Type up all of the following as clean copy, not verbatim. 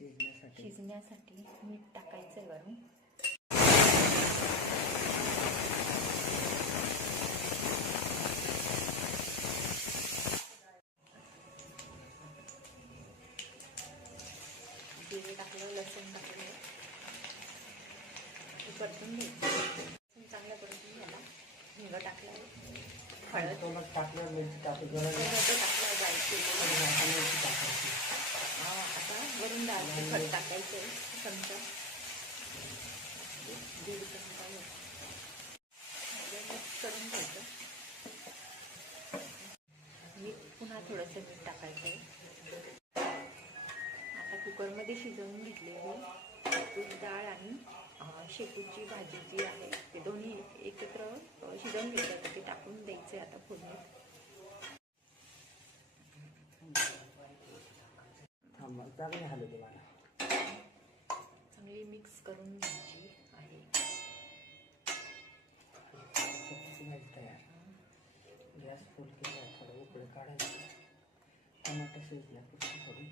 शिजण्यासाठी मीठ टाकायचं वरून. जिरे टाकलं, लसूण टाकलं, परतून घ्यायचं. चांगलं परतून घ्यायला. हिंग टाकलं, हळद टाकलं, मिरची टाकली, टाकलं, जायची. आता वरून डाळ तिखट टाकायचं चमचा, 1.5 चमचा मिक्स करून घ्यायचं. मीठ पुन्हा थोडंसं मीठ टाकायचं. आता कुकरमध्ये शिजवून घेतलेली डाळ आणि शेपूची भाजी जी आहे ते दोन्ही एकत्र शिजवून घ्यायचं. ते टाकून द्यायचे आता फोडणीत. चांगली मिक्स करून घ्यायची आहे. गॅस फुल केला, थोडं उकळं काढायचं. टमाटर शिजला की थोडी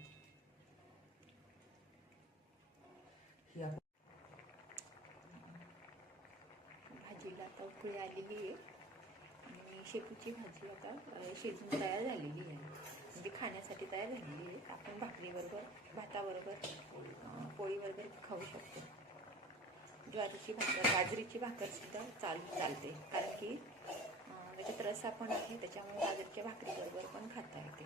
भाजीला आता उकळी आलेली आहे आणि शेपूची भाजी आता शिजून तयार झालेली आहे. म्हणजे खाण्यासाठी तयार झालेली आहे. आपण भाकरीबरोबर, भाताबरोबर, पोळीबरोबर खाऊ शकतो. ज्वारीची भाकर, बाजरीची भाकरसुद्धा चालते, कारण की त्याच्यात रस्सा पण आहे, त्याच्यामुळे बाजरीच्या भाकरीबरोबर पण खाता येते.